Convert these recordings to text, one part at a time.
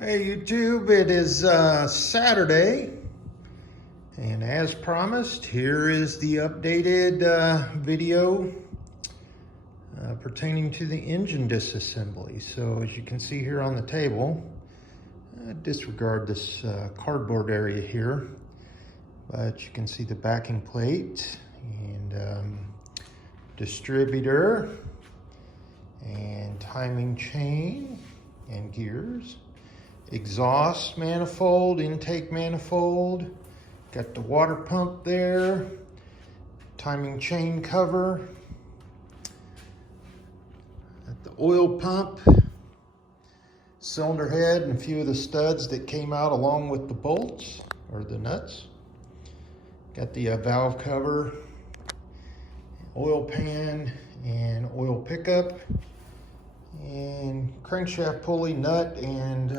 Hey YouTube, it is Saturday, and as promised, here is the updated video pertaining to the engine disassembly. So as you can see here on the table, disregard this cardboard area here, but you can see the backing plate and distributor and timing chain and gears. Exhaust manifold, intake manifold, got the water pump there, timing chain cover, got the oil pump, cylinder head and a few of the studs that came out along with the bolts or the nuts. Got the valve cover, oil pan and oil pickup, and crankshaft pulley, nut, and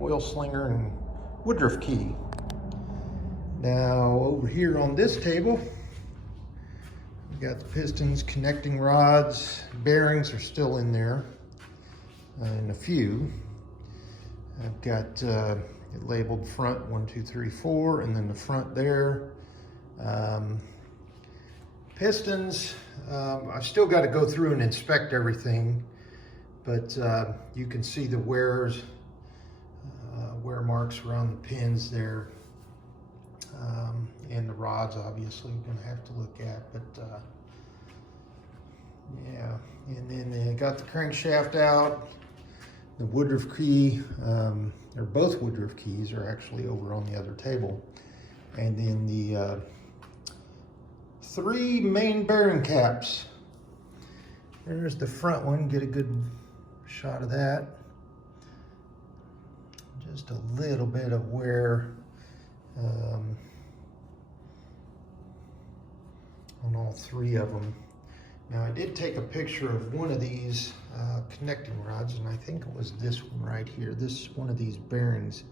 oil slinger and woodruff key. Now over here on this table, we got the pistons, connecting rods, bearings are still in there, and a few. I've got it labeled front 1, 2, 3, 4, and then the front there. Pistons, I've still got to go through and inspect everything. But you can see the wear marks around the pins there, and the rods obviously you're going to have to look at, but yeah. And then they got the crankshaft out, the woodruff key, or both woodruff keys are actually over on the other table, and then the 3 main bearing caps. There's the front one, get a good shot of that. Just a little bit of wear on all 3 of them. Now I did take a picture of one of these connecting rods, and I think it was this one right here. This one of these bearings.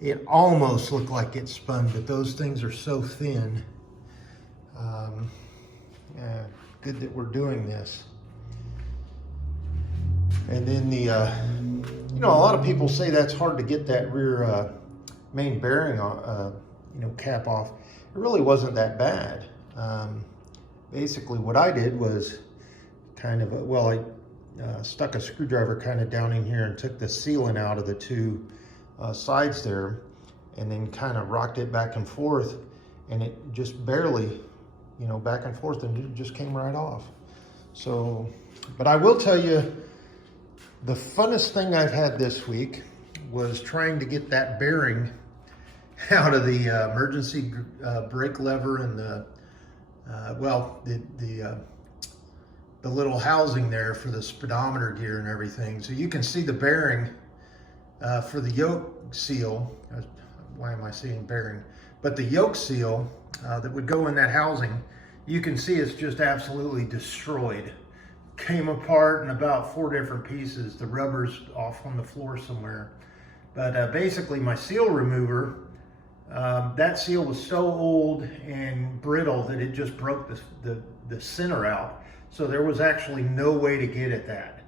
It almost looked like it spun, but those things are so thin. Yeah, good that we're doing this. And then the, you know, a lot of people say that's hard to get that rear main bearing, cap off. It really wasn't that bad. Basically what I did was kind of, I stuck a screwdriver kind of down in here and took the sealant out of the 2 sides there, and then kind of rocked it back and forth, and it just barely, back and forth, and it just came right off. So, but I will tell you, the funnest thing I've had this week was trying to get that bearing out of the emergency brake lever and the little housing there for the speedometer gear and everything. So you can see the bearing for the yoke seal. Why am I saying bearing? But the yoke seal that would go in that housing, you can see it's just absolutely destroyed. Came apart in about 4 different pieces. The rubber's off on the floor somewhere. But basically my seal remover, that seal was so old and brittle that it just broke the center out. So there was actually no way to get at that.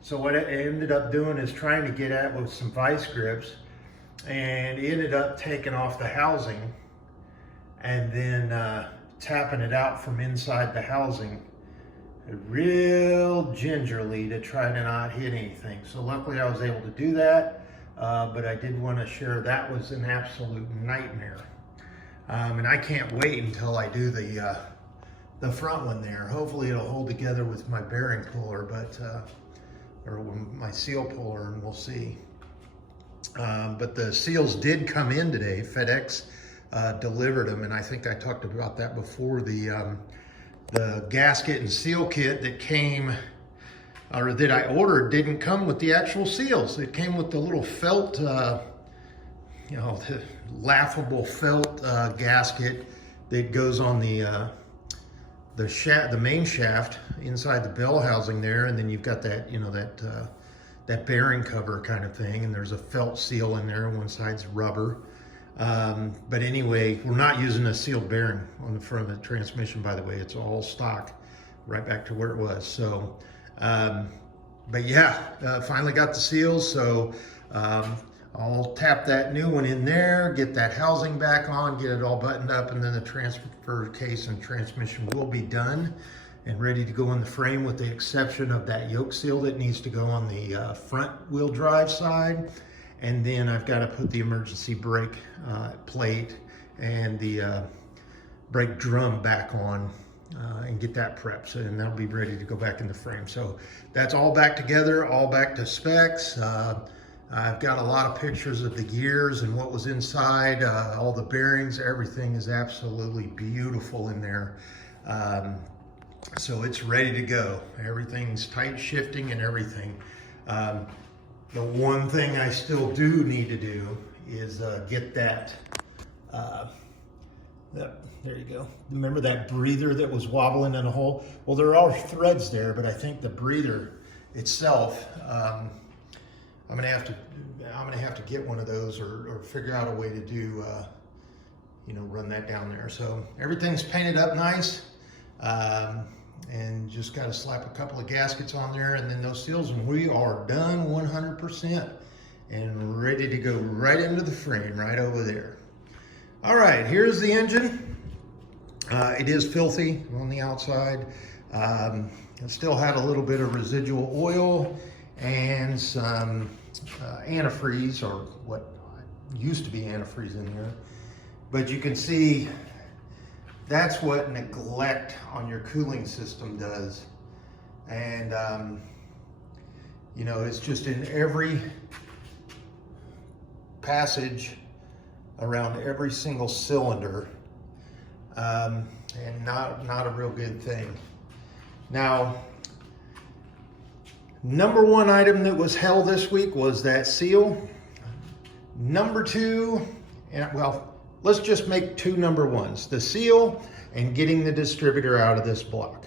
So what I ended up doing is trying to get at with some vice grips, and ended up taking off the housing and then tapping it out from inside the housing real gingerly to try to not hit anything. So luckily I was able to do that, but I did want to share that was an absolute nightmare. And I can't wait until I do the front one there. Hopefully it'll hold together with my bearing puller, but or my seal puller, and we'll see. But the seals did come in today. FedEx delivered them, and I think I talked about that before. The gasket and seal kit that came, or that I ordered, didn't come with the actual seals. It came with the little felt, the laughable felt gasket that goes on the main shaft inside the bell housing there, and then you've got that, that bearing cover kind of thing, and there's a felt seal in there. One side's rubber. But anyway, we're not using a sealed bearing on the front of the transmission, by the way. It's all stock, right back to where it was. So, but yeah, finally got the seals. So I'll tap that new one in there, get that housing back on, get it all buttoned up, and then the transfer case and transmission will be done and ready to go in the frame, with the exception of that yoke seal that needs to go on the front wheel drive side. And then I've got to put the emergency brake plate and the brake drum back on and get that prepped, and that'll be ready to go back in the frame. So that's all back together, all back to specs. I've got a lot of pictures of the gears and what was inside, all the bearings. Everything is absolutely beautiful in there. So it's ready to go. Everything's tight shifting and everything. The one thing I still do need to do is get that, there you go. Remember that breather that was wobbling in a hole? Well, there are threads there, but I think the breather itself, I'm gonna have to get one of those, or figure out a way to do, run that down there. So everything's painted up nice, and just got to slap a couple of gaskets on there, and then those seals, and we are done 100% and ready to go right into the frame right over there. All right, here's the engine. It is filthy on the outside. It still had a little bit of residual oil and some antifreeze, or what used to be antifreeze in here. But you can see that's what neglect on your cooling system does. And, it's just in every passage around every single cylinder, and not a real good thing. Now, number one item that was hell this week was that seal. Number two, let's just make two number ones: the seal and getting the distributor out of this block.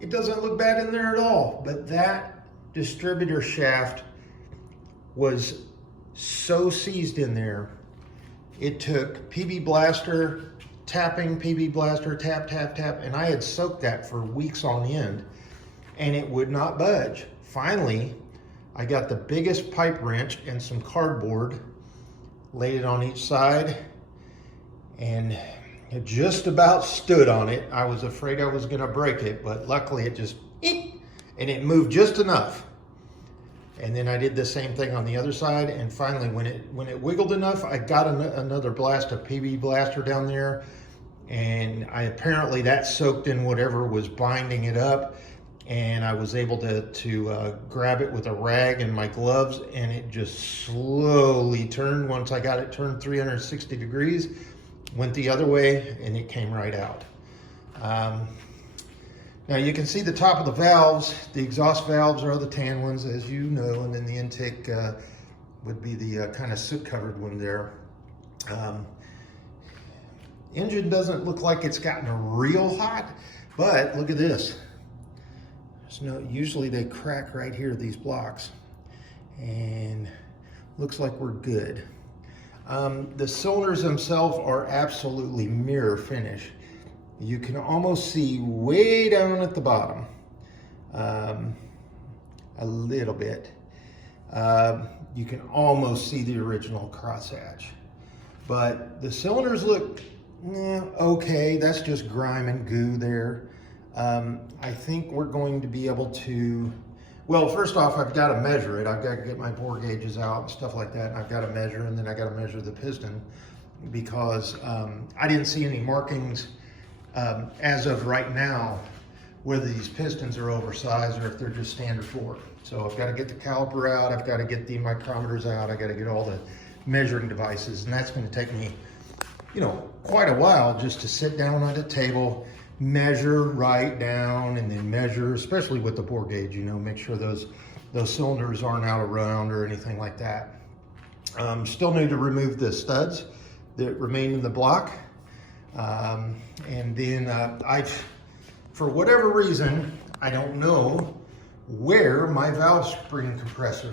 It doesn't look bad in there at all, but that distributor shaft was so seized in there. It took PB Blaster, tapping PB Blaster, tap, tap, tap, and I had soaked that for weeks on end, and it would not budge. Finally, I got the biggest pipe wrench and some cardboard, laid it on each side, and it just about stood on it. I was afraid I was gonna break it, but luckily it just, and it moved just enough. And then I did the same thing on the other side, and finally when it wiggled enough, I got another blast of PB Blaster down there, and apparently that soaked in whatever was binding it up, and I was able to grab it with a rag and my gloves, and it just slowly turned. Once I got it turned 360 degrees, went the other way, and it came right out. Now you can see the top of the valves. The exhaust valves are the tan ones, as you know, and then the intake would be the kind of soot covered one there. Engine doesn't look like it's gotten real hot, but look at this. Usually they crack right here, these blocks, and looks like we're good. The cylinders themselves are absolutely mirror finish. You can almost see way down at the bottom, a little bit. You can almost see the original crosshatch, but the cylinders look okay. That's just grime and goo there. I think we're going to be able to, well, first off, I've got to measure it. I've got to get my bore gauges out and stuff like that, and I've got to measure, and then I got to measure the piston, because I didn't see any markings as of right now whether these pistons are oversized or if they're just standard bore. So I've got to get the caliper out, I've got to get the micrometers out, I got to get all the measuring devices, and that's going to take me, quite a while just to sit down at a table, measure, write down, and then measure, especially with the bore gauge, make sure those cylinders aren't out of round or anything like that. Still need to remove the studs that remain in the block. And then for whatever reason, I don't know where my valve spring compressor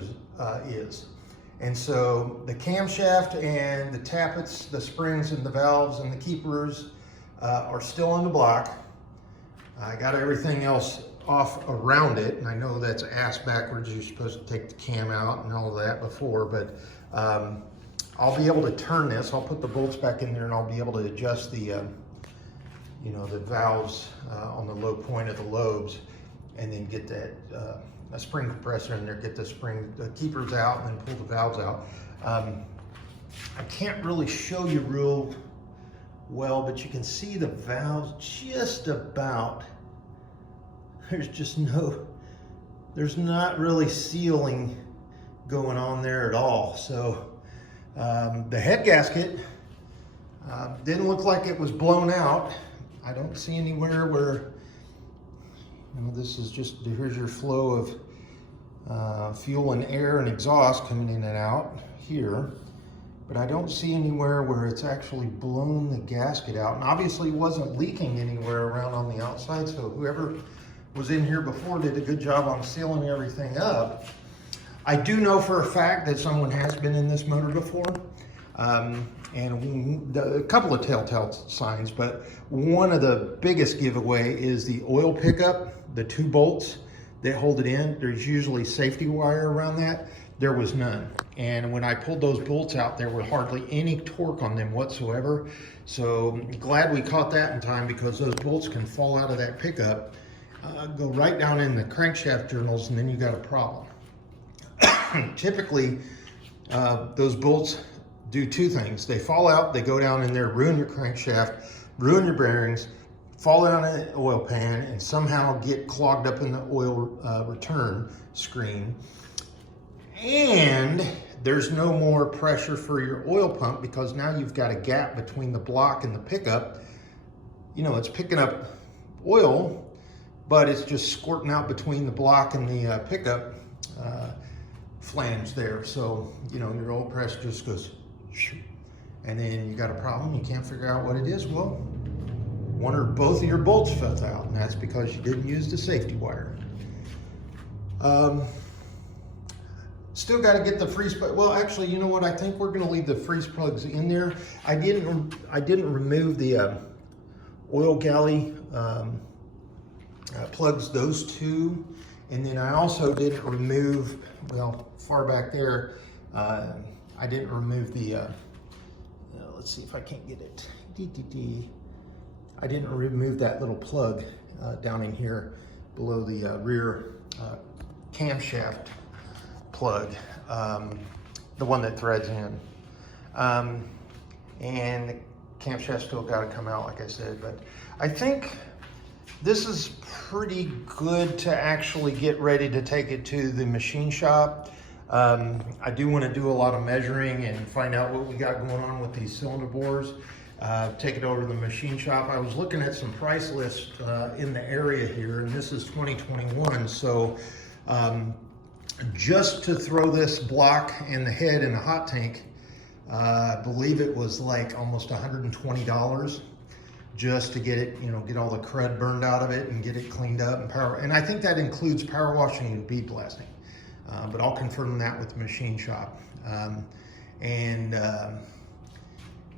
is. And so the camshaft and the tappets, the springs and the valves and the keepers are still on the block. I got everything else off around it, and I know that's ass backwards. You're supposed to take the cam out and all of that before, but I'll be able to turn this. I'll put the bolts back in there, and I'll be able to adjust the, you know, the valves on the low point of the lobes, and then get that a spring compressor in there, get the spring keepers out, and then pull the valves out. I can't really show you real well, but you can see the valves just about. There's not really sealing going on there at all. So the head gasket didn't look like it was blown out. I don't see anywhere where, you know, this is just, here's your flow of fuel and air and exhaust coming in and out here. But I don't see anywhere where it's actually blown the gasket out. And obviously it wasn't leaking anywhere around on the outside. So whoever was in here before did a good job on sealing everything up. I do know for a fact that someone has been in this motor before. And a couple of telltale signs, but one of the biggest giveaway is the oil pickup, the 2 bolts that hold it in. There's usually safety wire around that. There was none. And when I pulled those bolts out, there were hardly any torque on them whatsoever. So glad we caught that in time, because those bolts can fall out of that pickup, go right down in the crankshaft journals, and then you got a problem. Typically, those bolts do 2 things. They fall out, they go down in there, ruin your crankshaft, ruin your bearings, fall down in the oil pan, and somehow get clogged up in the oil return screen. And there's no more pressure for your oil pump, because now you've got a gap between the block and the pickup. You know, it's picking up oil, but it's just squirting out between the block and the pickup flange there. So, you know, your oil pressure just goes, and then you got a problem. You can't figure out what it is. Well, one or both of your bolts fell out, and that's because you didn't use the safety wire. Still got to get the freeze plug. Well, actually, you know what? I think we're going to leave the freeze plugs in there. I didn't remove the oil galley plugs, those 2, and then I also didn't remove, well, far back there, I didn't remove the. Let's see if I can't get it. I didn't remove that little plug down in here below the rear camshaft plug, the one that threads in, and the camshaft still got to come out, like I said. But I think this is pretty good to actually get ready to take it to the machine shop. I do want to do a lot of measuring and find out what we got going on with these cylinder bores. Take it over to the machine shop. I was looking at some price lists in the area here, and this is 2021. So just to throw this block and the head in a hot tank, I believe it was like almost $120 just to get it, you know, get all the crud burned out of it and get it cleaned up and power. And I think that includes power washing and bead blasting. But I'll confirm that with the machine shop. And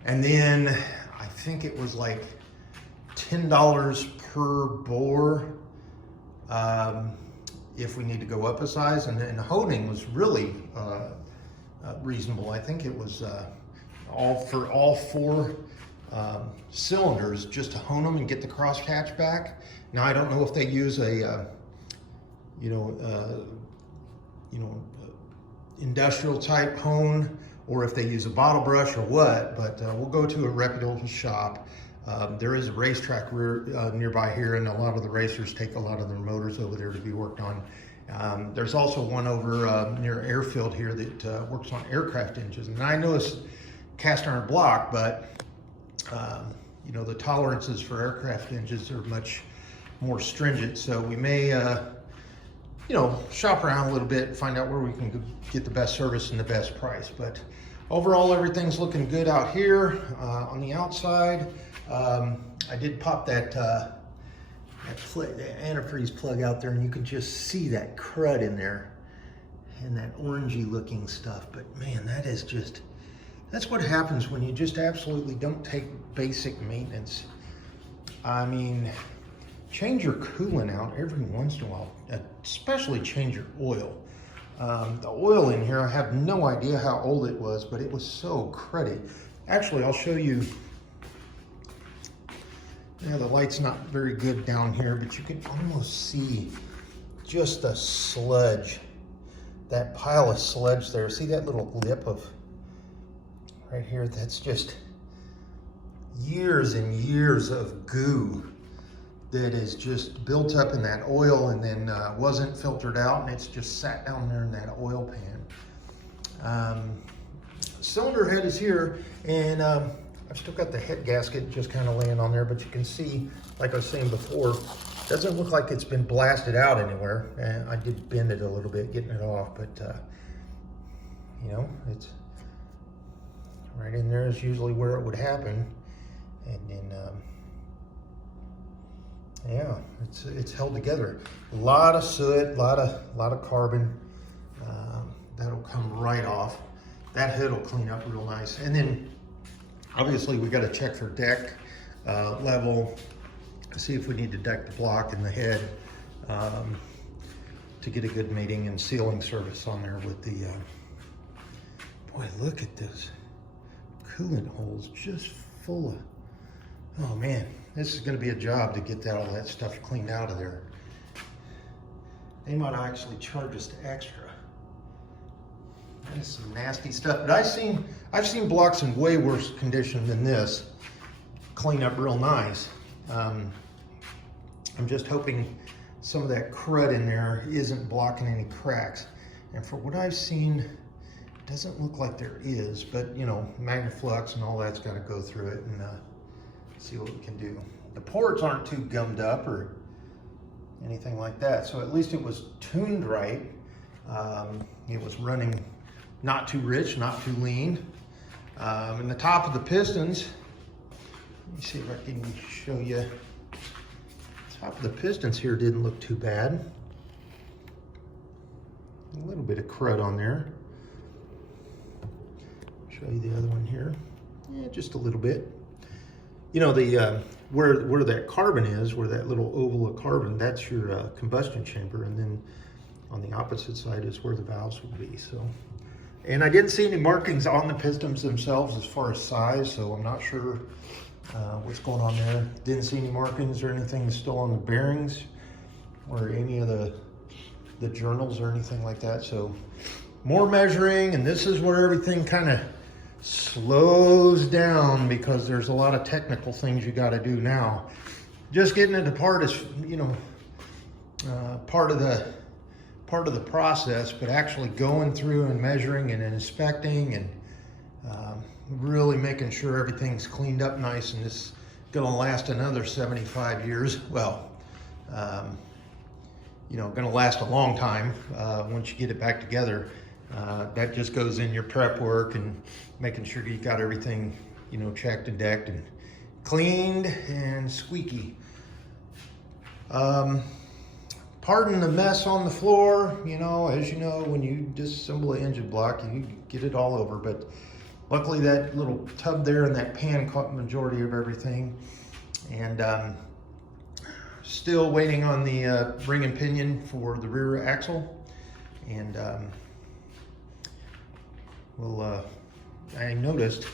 then I think it was like $10 per bore if we need to go up a size. And the honing was really reasonable. I think it was all 4 cylinders, just to hone them and get the crosshatch back. Now I don't know if they use a industrial type hone, or if they use a bottle brush or what, but we'll go to a reputable shop. There is a racetrack nearby here, and a lot of the racers take a lot of their motors over there to be worked on. There's also one over near Airfield here that works on aircraft engines. And I know it's cast iron block, but you know, the tolerances for aircraft engines are much more stringent. So we may, you know, shop around a little bit and find out where we can get the best service and the best price. But overall, everything's looking good out here on the outside. I did pop that antifreeze plug out there, and you can just see that crud in there and that orangey looking stuff. But man, that is just, that's what happens when you just absolutely don't take basic maintenance. I mean, change your coolant out every once in a while, especially change your oil. The oil in here, I have no idea how old it was, but it was so cruddy. Actually, I'll show you. Yeah, the light's not very good down here, but you can almost see just the sludge, that pile of sludge there. See that little lip of right here? That's just years and years of goo that is just built up in that oil and then wasn't filtered out, and it's just sat down there in that oil pan. Cylinder head is here, and I've still got the head gasket just kind of laying on there, but you can see, like I was saying before, doesn't look like it's been blasted out anywhere. And I did bend it a little bit getting it off, but you know, it's right in there is usually where it would happen. And then yeah, it's held together. A lot of soot, a lot of carbon. That'll come right off. That hood will clean up real nice. And then obviously we got to check for deck level, see if we need to deck the block and the head to get a good mating and sealing service on there with the, boy, look at this. Coolant holes just full of, oh man, this is going to be a job to get all that stuff cleaned out of there. They might actually charge us extra. That is some nasty stuff. But I've seen blocks in way worse condition than this clean up real nice. I'm just hoping some of that crud in there isn't blocking any cracks. And for what I've seen, it doesn't look like there is, but you know, Magnaflux and all that's got to go through it and see what we can do. The ports aren't too gummed up or anything like that, so at least it was tuned right. It was running not too rich, not too lean. And the top of the pistons, let me see if I can show you. The top of the pistons here didn't look too bad. A little bit of crud on there. Show you the other one here. Yeah, just a little bit. You know, the where that carbon is, where that little oval of carbon, that's your combustion chamber, and then on the opposite side is where the valves would be. So, and I didn't see any markings on the pistons themselves as far as size, so I'm not sure what's going on there. Didn't see any markings or anything still on the bearings or any of the journals or anything like that. So more measuring, and this is where everything kind of slows down because there's a lot of technical things you got to do now. Just getting it apart is, you know, part of the process, but actually going through and measuring and inspecting and really making sure everything's cleaned up nice, and this is gonna last another 75 years. Well, you know, gonna last a long time once you get it back together. That just goes in your prep work and making sure you got everything, you know, checked and decked and cleaned and squeaky. Pardon the mess on the floor. You know, as you know, when you disassemble an engine block, you get it all over, but luckily that little tub there and that pan caught the majority of everything. And still waiting on the ring and pinion for the rear axle. And I noticed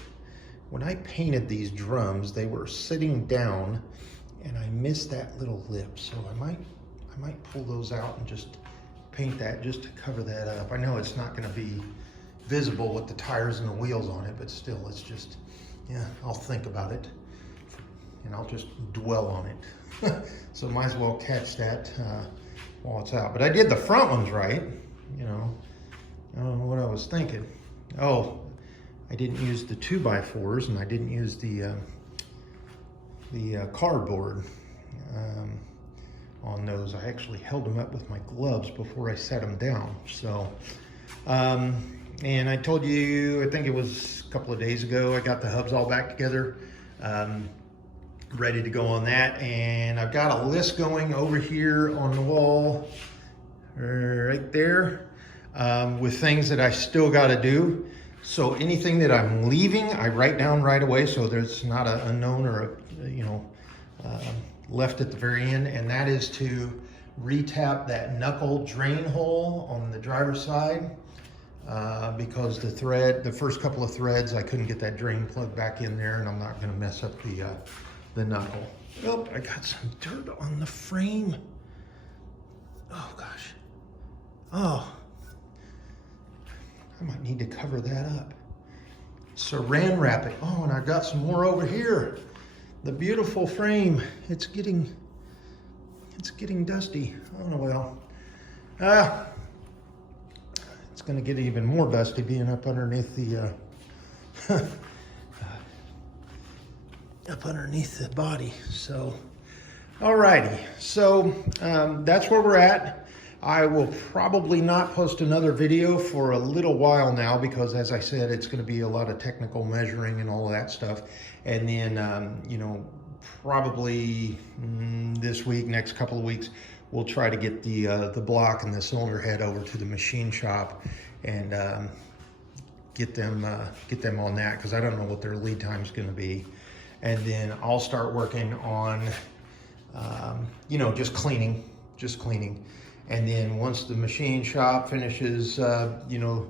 when I painted these drums, they were sitting down and I missed that little lip. So I might pull those out and just paint that just to cover that up. I know it's not gonna be visible with the tires and the wheels on it, but still, it's just, yeah, I'll think about it and I'll just dwell on it. So might as well catch that while it's out. But I did the front ones right, you know. I don't know what I was thinking. Oh, I didn't use the 2x4s and I didn't use the cardboard on those. I actually held them up with my gloves before I set them down. So, and I told you, I think it was a couple of days ago, I got the hubs all back together, ready to go on that. And I've got a list going over here on the wall, right there. With things that I still got to do. So anything that I'm leaving, I write down right away, so there's not an unknown or a, you know, left at the very end, and that is to retap that knuckle drain hole on the driver's side because the first couple of threads, I couldn't get that drain plug back in there, and I'm not going to mess up the knuckle. Oh, I got some dirt on the frame. Oh gosh. Oh, I might need to cover that up. Saran wrap it. Oh, and I got some more over here. The beautiful frame. It's getting dusty. Oh well. It's going to get even more dusty being up underneath the up underneath the body. So, alrighty. So that's where we're at. I will probably not post another video for a little while now because, as I said, it's going to be a lot of technical measuring and all of that stuff. And then, you know, probably this week, next couple of weeks, we'll try to get the block and the cylinder head over to the machine shop and get them on that, because I don't know what their lead time is going to be. And then I'll start working on, you know, just cleaning. And then once the machine shop finishes, you know,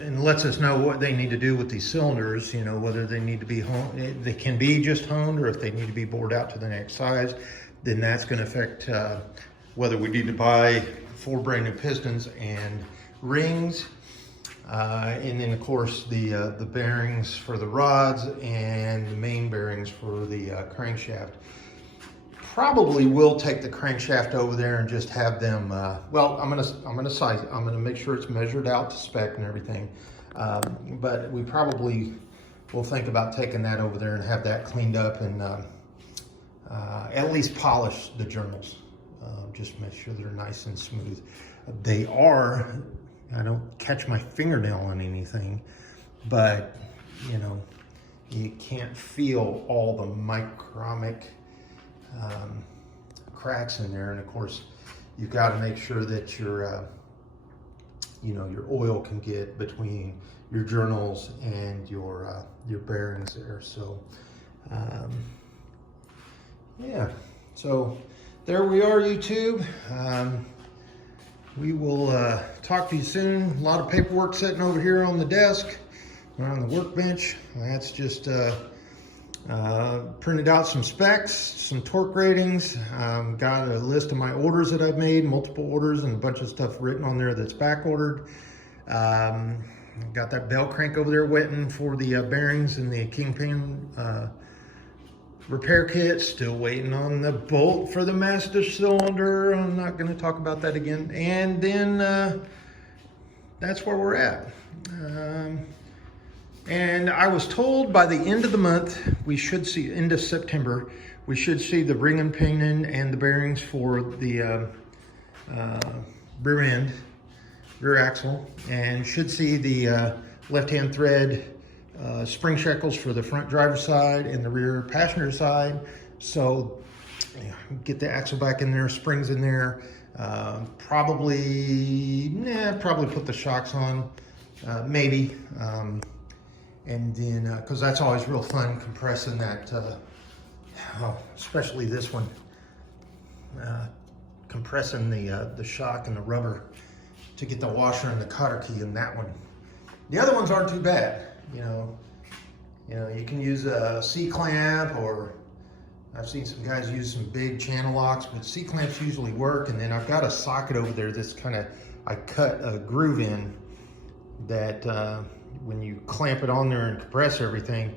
and lets us know what they need to do with these cylinders, you know, whether they need to be honed, they can be just honed, or if they need to be bored out to the next size, then that's going to affect whether we need to buy 4 brand new pistons and rings. And then of course the bearings for the rods and the main bearings for the crankshaft. Probably will take the crankshaft over there and just have them, well, I'm gonna size it. I'm gonna make sure it's measured out to spec and everything. But we probably will think about taking that over there and have that cleaned up and at least polish the journals. Just make sure they're nice and smooth. They are. I don't catch my fingernail on anything, but you know, you can't feel all the micromic cracks in there. And of course, you've got to make sure that your you know, your oil can get between your journals and your bearings there. So yeah, so there we are, YouTube. We will talk to you soon. A lot of paperwork sitting over here on the desk or on the workbench. That's just printed out some specs, some torque ratings. Got a list of my orders that I've made, multiple orders, and a bunch of stuff written on there that's back ordered. Got that belt crank over there waiting for the bearings and the kingpin repair kit. Still waiting on the bolt for the master cylinder. I'm not going to talk about that again. And then that's where we're at. And I was told by the end of the month, we should see, end of September, we should see the ring and pinion and the bearings for the rear end, rear axle, and should see the left-hand thread spring shekels for the front driver's side and the rear passenger side. So get the axle back in there, springs in there, probably put the shocks on, maybe. And then, because that's always real fun, compressing that, especially this one, compressing the shock and the rubber to get the washer and the cotter key in that one. The other ones aren't too bad. You know, you can use a C-clamp, or I've seen some guys use some big channel locks, but C-clamps usually work. And then I've got a socket over there that's I cut a groove in that when you clamp it on there and compress everything,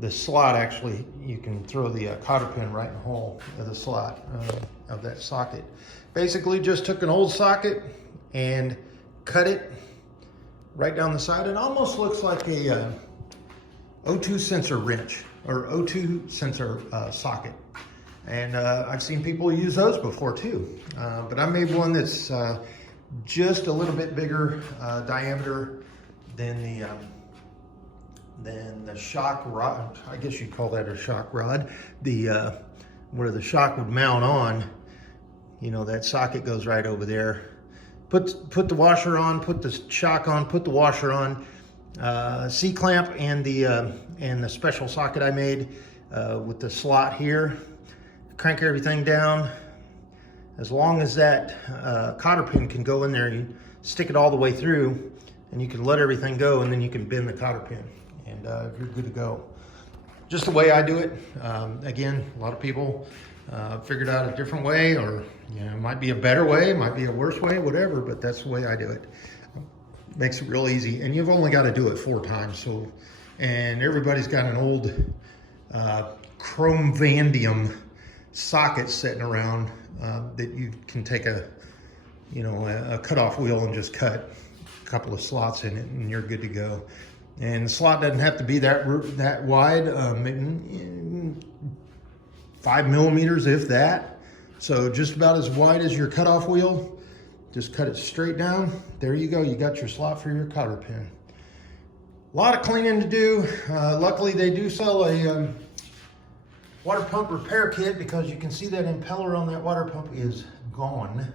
the slot actually, you can throw the cotter pin right in the hole of the slot of that socket. Basically just took an old socket and cut it right down the side. It almost looks like a O2 sensor wrench or O2 sensor socket. And I've seen people use those before too. But I made one that's just a little bit bigger diameter than the shock rod. I guess you'd call that a shock rod. Where the shock would mount on, you know, that socket goes right over there. Put the washer on, put the shock on, put the washer on, C-clamp and the special socket I made with the slot here. crank everything down. As long as that cotter pin can go in there, you stick it all the way through and you can let everything go, and then you can bend the cotter pin, and you're good to go. Just the way I do it. Again, a lot of people figured out a different way, or it might be a better way, might be a worse way, whatever, but that's the way I do it. Makes it real easy, and you've only got to do it 4 times. So, and everybody's got an old chrome vanadium socket sitting around that you can take a cutoff wheel and just cut a couple of slots in it, and you're good to go. And the slot doesn't have to be that wide, 5 millimeters, if that. So just about as wide as your cutoff wheel. Just cut it straight down. There you go. You got your slot for your cotter pin. A lot of cleaning to do. Luckily, they do sell a water pump repair kit, because you can see that impeller on that water pump is gone.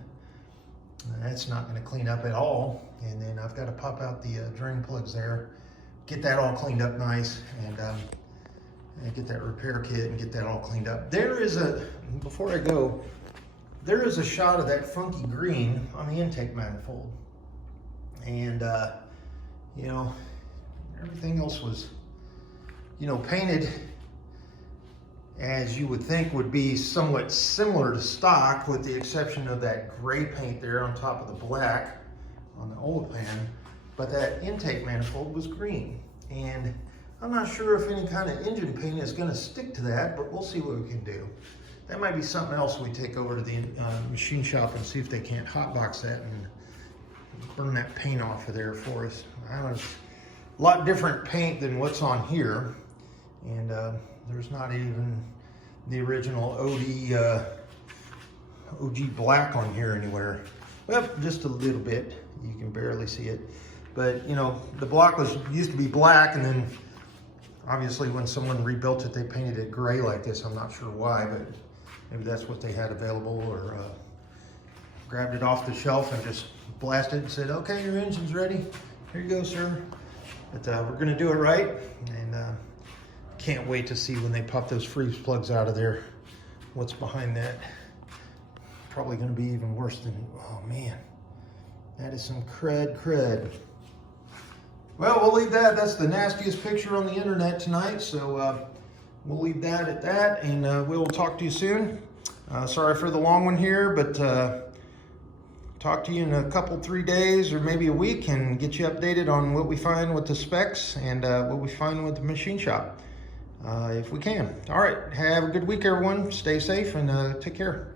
That's not going to clean up at all. And then I've got to pop out the drain plugs there, get that all cleaned up nice, and get that repair kit and get that all cleaned up. Before I go, there is a shot of that funky green on the intake manifold. And, everything else was, painted as you would think would be somewhat similar to stock, with the exception of that gray paint there on top of the black on the old pan. But that intake manifold was green. And I'm not sure if any kind of engine paint is going to stick to that, but we'll see what we can do. That might be something else we take over to the machine shop and see if they can't hotbox that and burn that paint off of there for us. I don't know, it's a lot different paint than what's on here. And there's not even the original OG black on here anywhere. Well, just a little bit. You can barely see it. But, the block used to be black, and then obviously when someone rebuilt it, they painted it gray like this. I'm not sure why, but maybe that's what they had available, or grabbed it off the shelf and just blasted it and said, okay, your engine's ready. Here you go, sir. But we're gonna do it right, and can't wait to see when they pop those freeze plugs out of there, what's behind that. Probably gonna be even worse than, oh man, that is some crud. Well, we'll leave that. That's the nastiest picture on the internet tonight, so we'll leave that at that, and we'll talk to you soon. Sorry for the long one here, but talk to you in a couple, 3 days, or maybe a week, and get you updated on what we find with the specs and what we find with the machine shop, if we can. All right, have a good week, everyone. Stay safe and take care.